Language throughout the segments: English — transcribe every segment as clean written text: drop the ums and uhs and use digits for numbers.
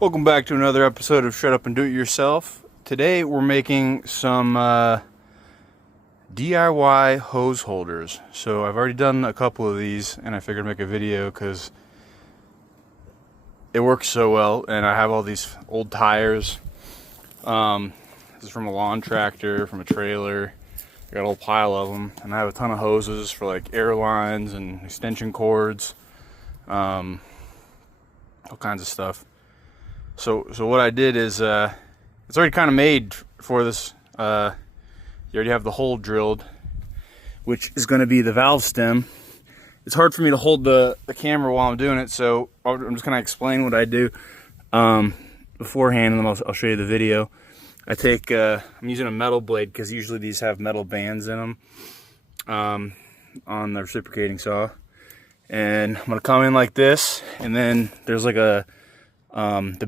Welcome back to another episode of Shut Up and Do It Yourself. Today we're making some DIY hose holders. So I've already done a couple of these and I figured I'd make a video because it works so well, and I have all these old tires. This is from a lawn tractor, from a trailer. I got a whole pile of them, and I have a ton of hoses for like air lines and extension cords, all kinds of stuff. So what I did is, it's already kind of made for this. You already have the hole drilled, which is going to be the valve stem. It's hard for me to hold the camera while I'm doing it, so I'm just going to explain what I do beforehand, and then I'll show you the video. I take, I'm using a metal blade because usually these have metal bands in them on the reciprocating saw. And I'm going to come in like this, and then there's like the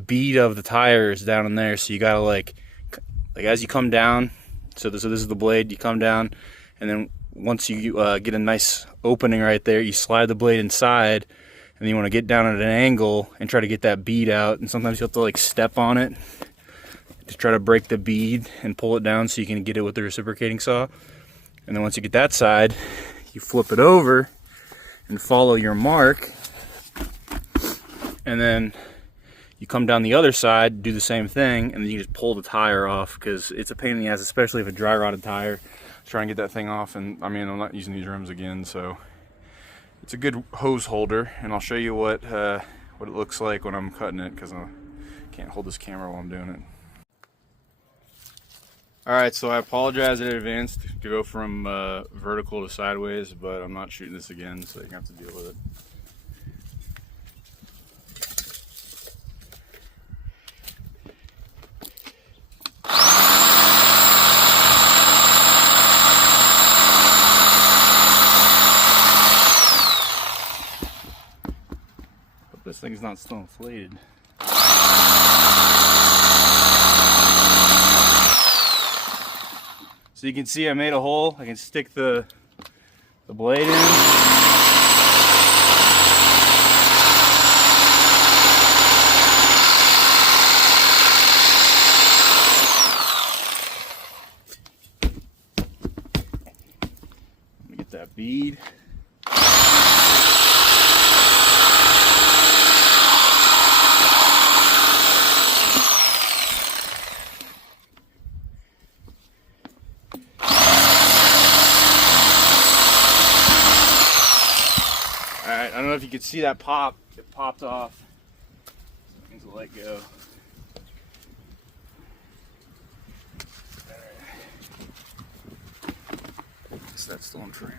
bead of the tire is down in there, so you gotta like as you come down, so this is the blade, you come down, and then once you get a nice opening right there, you slide the blade inside, and then you want to get down at an angle and try to get that bead out. And sometimes you have to like step on it to try to break the bead and pull it down so you can get it with the reciprocating saw. And then once you get that side, you flip it over and follow your mark, and then you come down the other side, do the same thing, and then you just pull the tire off, because it's a pain in the ass, especially if a dry rotted tire. Try and get that thing off, and I mean, I'm not using these rims again, so it's a good hose holder. And I'll show you what it looks like when I'm cutting it, because I can't hold this camera while I'm doing it. Alright, so I apologize in advance to go from vertical to sideways, but I'm not shooting this again, so you have to deal with it. Hope this thing's not still inflated. So you can see I made a hole. I can stick the blade in. Let me get that bead. Alright, I don't know if you could see that pop. It popped off. So I need to let go. Alright. Guess that's still in frame.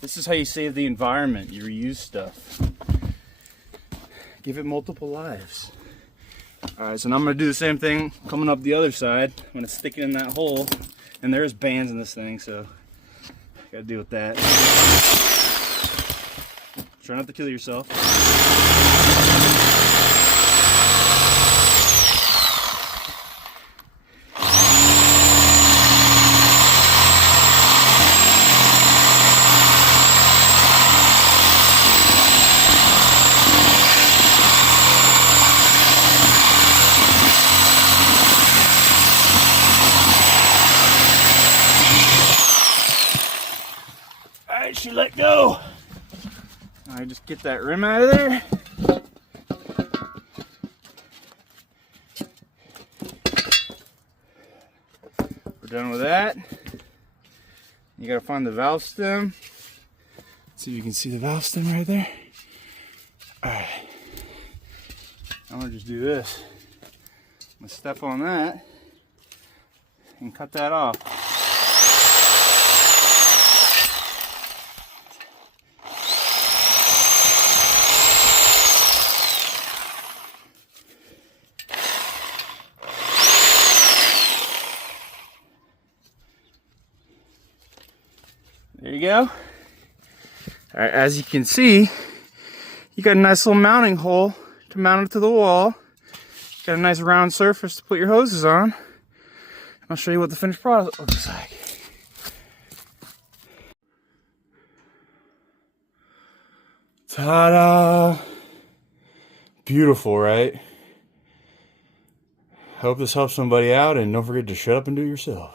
This is how you save the environment. You reuse stuff. Give it multiple lives. Alright, so now I'm going to do the same thing coming up the other side. I'm going to stick it in that hole. And there's bands in this thing, so got to deal with that. Try not to kill yourself. Alright, she let go. I just get that rim out of there. We're done with that. You gotta find the valve stem. See if you can see the valve stem right there. Alright. I'm gonna just do this. I'm gonna step on that and cut that off. There you go. All right, as you can see, you got a nice little mounting hole to mount it to the wall. Got a nice round surface to put your hoses on. I'll show you what the finished product looks like. Ta-da! Beautiful, right? Hope this helps somebody out, and don't forget to shut up and do it yourself.